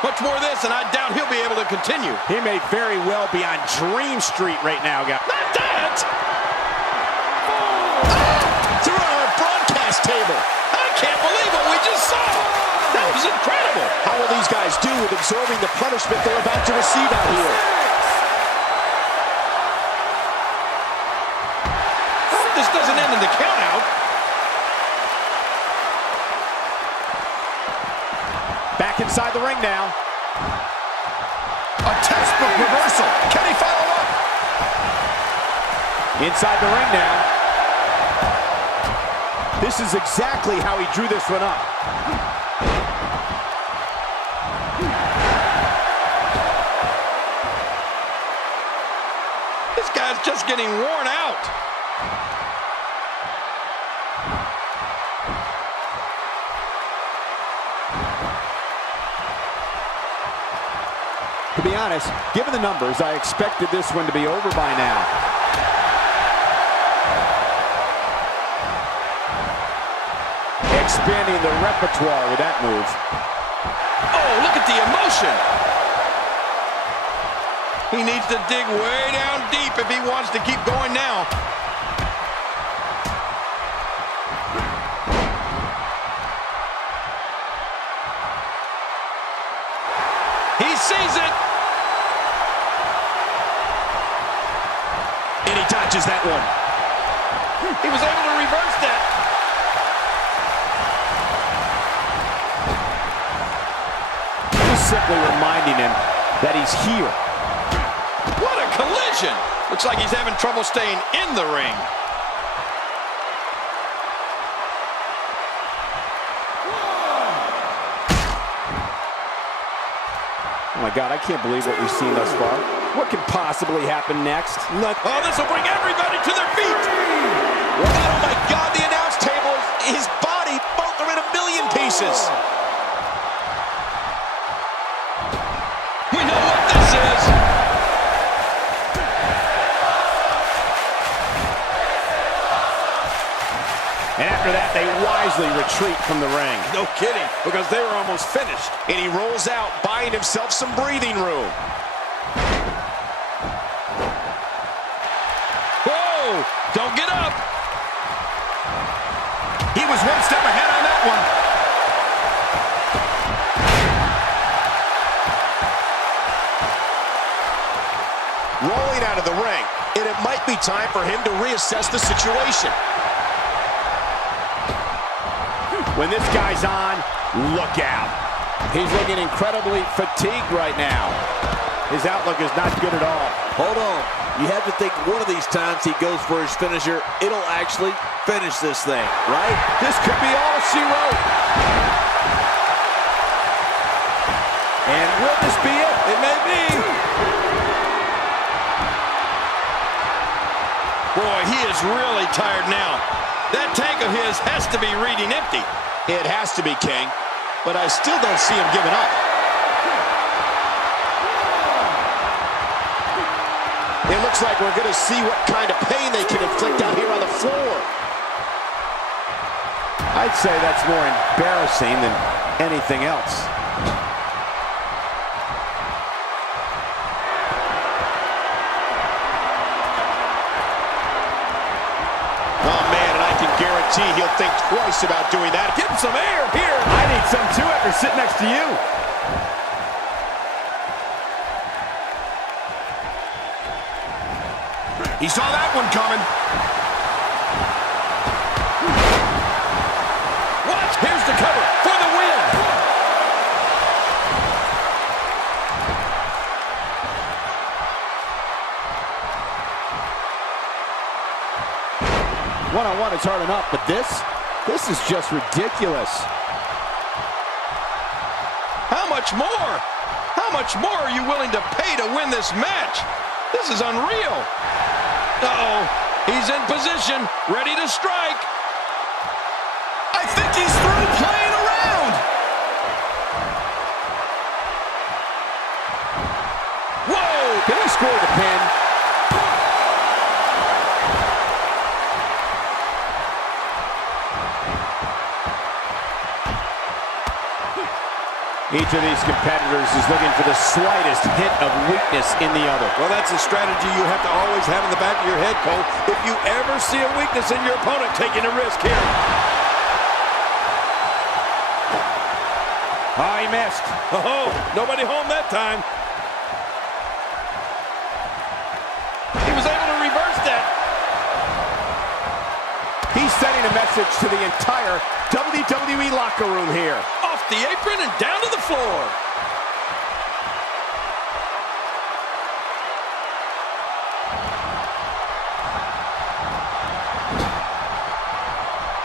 Much more of this, and I doubt he'll be able to continue. He may very well be on Dream Street right now, guys. Not that! Ah! Through our broadcast table. I can't believe what we just saw. That was incredible. How will these guys do with absorbing the punishment they're about to receive out here? This doesn't end in the countout. Back inside the ring now. A textbook reversal. Can he follow up? Inside the ring now. This is exactly how he drew this one up. This guy's just getting worn out. To be honest, given the numbers, I expected this one to be over by now. Expanding the repertoire with that move. Oh, look at the emotion. He needs to dig way down deep if he wants to keep going now. He sees it. And he dodges that one. He was able to reverse that. Just simply reminding him that he's here. What a collision. Looks like he's having trouble staying in the ring. Oh my God, I can't believe what we've seen thus far. What can possibly happen next? Oh, this will bring everybody to their feet. Oh my God, the announce table, his body, both are in a million pieces. We know what this is. And after that, they wisely retreat from the ring. No kidding, because they were almost finished. And he rolls out, buying himself some breathing room. Whoa, don't get up. He was one step ahead on that one. Rolling out of the ring, and it might be time for him to reassess the situation. When this guy's on, look out. He's looking incredibly fatigued right now. His outlook is not good at all. Hold on. You have to think one of these times he goes for his finisher, it'll actually finish this thing, right? This could be all she wrote. And will this be it? It may be. Boy, he is really tired now. That tank of his has to be reading empty. It has to be, King, but I still don't see him giving up. It looks like we're going to see what kind of pain they can inflict out here on the floor. I'd say that's more embarrassing than anything else. Oh, man, and I can guarantee he'll think twice about doing that. Give him some air here. I need some too after sitting next to you. He saw that one coming. Watch, here's the cover for the win. One-on-one is hard enough, but this is just ridiculous. How much more? How much more are you willing to pay to win this match? This is unreal. Uh-oh, he's in position, ready to strike. I think he's through playing around. Whoa! Can he score the pin? Each of these competitors is looking for the slightest hint of weakness in the other. Well, that's a strategy you have to always have in the back of your head, Cole. If you ever see a weakness in your opponent, taking a risk here. Oh, he missed. Oh, nobody home that time. He was able to reverse that. He's sending a message to the entire WWE locker room here. Off the apron and down to the floor.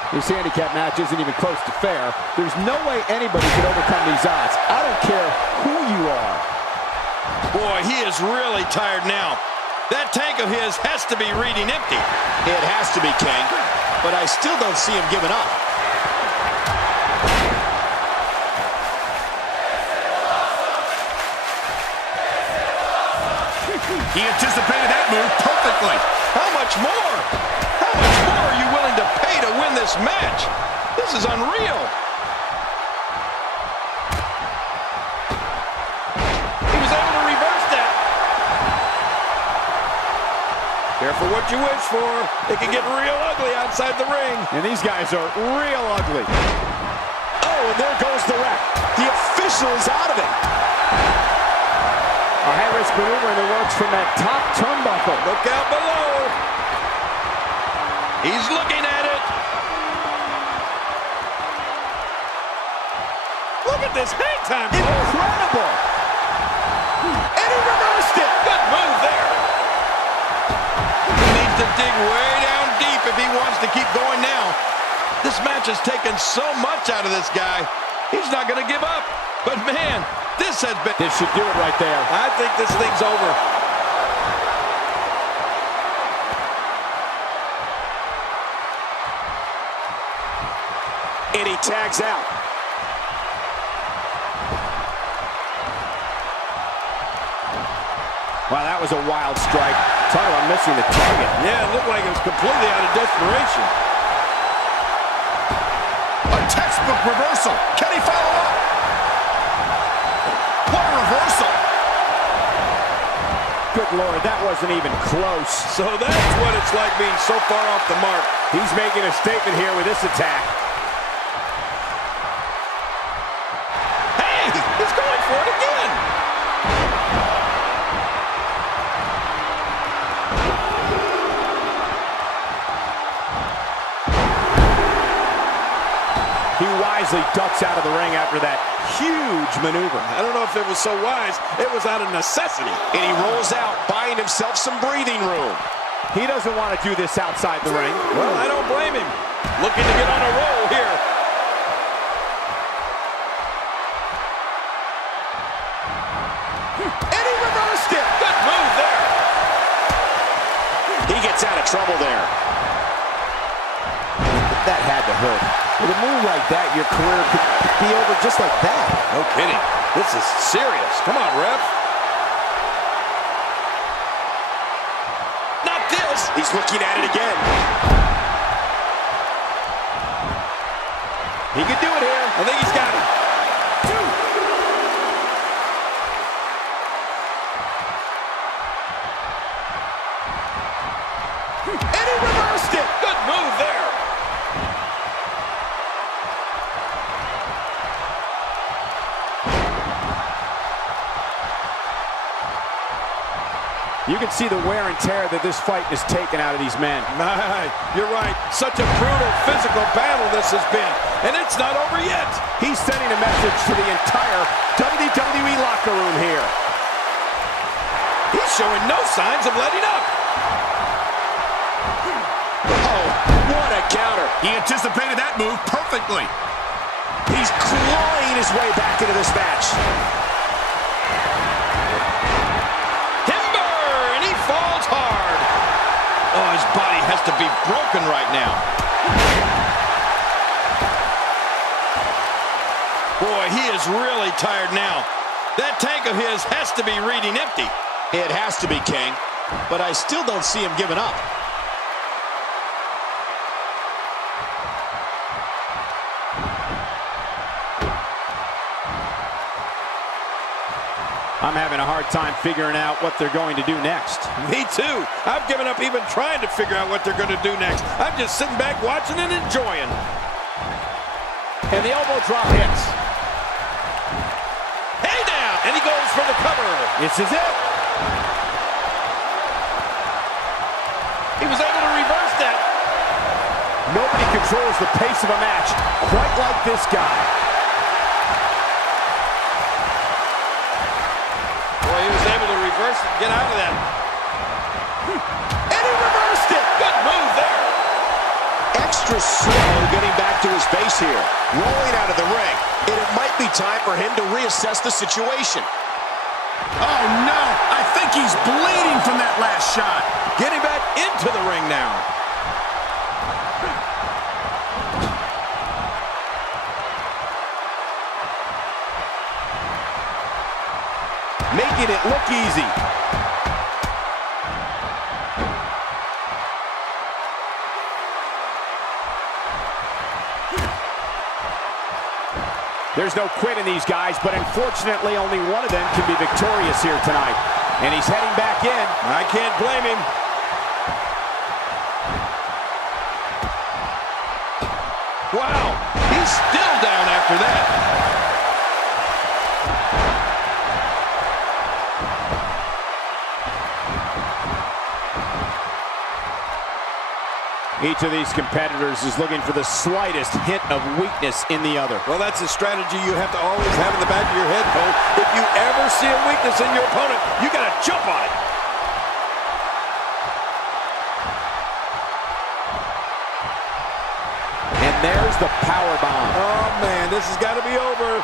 This handicap match isn't even close to fair. There's no way anybody could overcome these odds. I don't care who you are. Boy, he is really tired now. That tank of his has to be reading empty. It has to be, King, but I still don't see him giving up. He anticipated that move perfectly. How much more? How much more are you willing to pay to win this match? This is unreal. He was able to reverse that. Careful what you wish for. It can get real ugly outside the ring. And these guys are real ugly. Oh, and there goes the ref. The official is out of it. A high-risk maneuver in the works from that top turnbuckle. Look out below. He's looking at it. Look at this hang time. Incredible. And he reversed it. Good move there. He needs to dig way down deep if he wants to keep going now. This match has taken so much out of this guy. He's not going to give up. But man, this has been... This should do it right there. I think this thing's over. And he tags out. Wow, that was a wild strike. Talk about missing the target. Yeah, it looked like it was completely out of desperation. A textbook reversal. Can he follow up? What a reversal. Good Lord, that wasn't even close. So that's what it's like being so far off the mark. He's making a statement here with this attack. Hey, he's going for it again. He wisely ducks out of the ring after that huge maneuver. I don't know if it was so wise. It was out of necessity. And he rolls out, buying himself some breathing room. He doesn't want to do this outside the ring. Well, I don't blame him. Looking to get on a roll here. And he reversed it. Good move there. He gets out of trouble there. That had to hurt. With a move like that, your career could be over just like that. No kidding. This is serious. Come on, ref. Not this. He's looking at it again. He could do it here. I think he's got it. And he reversed it. Good move there. You can see the wear and tear that this fight has taken out of these men. My, you're right. Such a brutal physical battle this has been. And it's not over yet. He's sending a message to the entire WWE locker room here. He's showing no signs of letting up. Oh, what a counter. He anticipated that move perfectly. He's clawing his way back into this match. Falls hard. Oh, his body has to be broken right now. Boy, he is really tired now. That tank of his has to be reading empty. It has to be, King, but I still don't see him giving up. I'm having a hard time figuring out what they're going to do next. Me too. I've given up even trying to figure out what they're going to do next. I'm just sitting back watching and enjoying. And the elbow drop hits. Hey now! And he goes for the cover. This is it. He was able to reverse that. Nobody controls the pace of a match quite like this guy. Boy, he was able to reverse it and get out of that. And he reversed it. Good move there. Extra slow getting back to his base here. Rolling out of the ring. And it might be time for him to reassess the situation. Oh, no. I think he's bleeding from that last shot. Getting back into the ring now. Making it look easy. There's no quit in these guys, but unfortunately only one of them can be victorious here tonight. And he's heading back in. I can't blame him. Wow, he's still down after that. Each of these competitors is looking for the slightest hint of weakness in the other. Well, that's a strategy you have to always have in the back of your head, Cole. If you ever see a weakness in your opponent, you got to jump on it. And there's the power bomb. Oh, man, this has got to be over.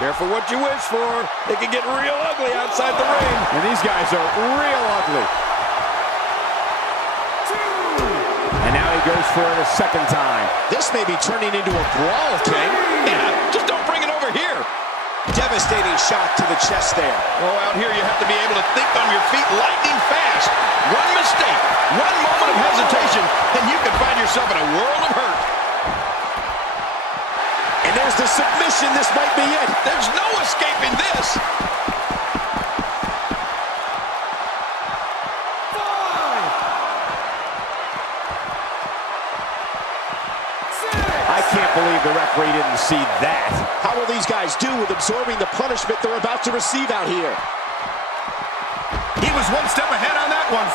Careful what you wish for. It can get real ugly outside the ring. And these guys are real ugly. And now he goes for it a second time. This may be turning into a brawl, King. Yeah, just don't bring it over here. Devastating shot to the chest there. Oh, out here you have to be able to think on your feet lightning fast. One mistake, one moment of hesitation, and you can find yourself in a world of hurt. And there's the submission. This might be it. There's no escaping this. I can't believe the referee didn't see that. How will these guys do with absorbing the punishment they're about to receive out here? He was one step ahead on that one.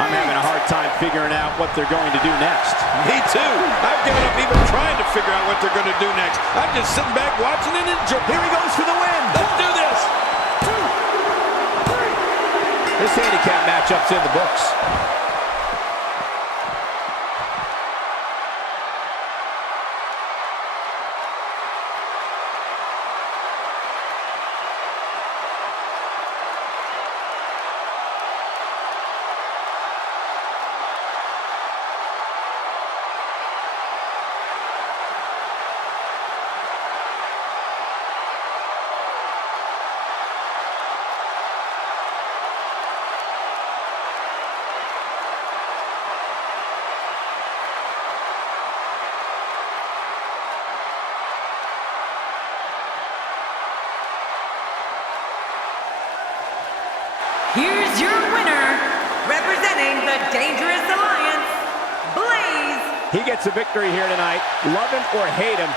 I'm having a hard time figuring out what they're going to do next. Me too. I've given up even trying to figure out what they're going to do next. I'm just sitting back watching and enjoying. Here he goes for the win. Let's do this. This handicap matchup's in the books. Here's your winner, representing the Dangerous Alliance, Blaze. He gets a victory here tonight. Love him or hate him,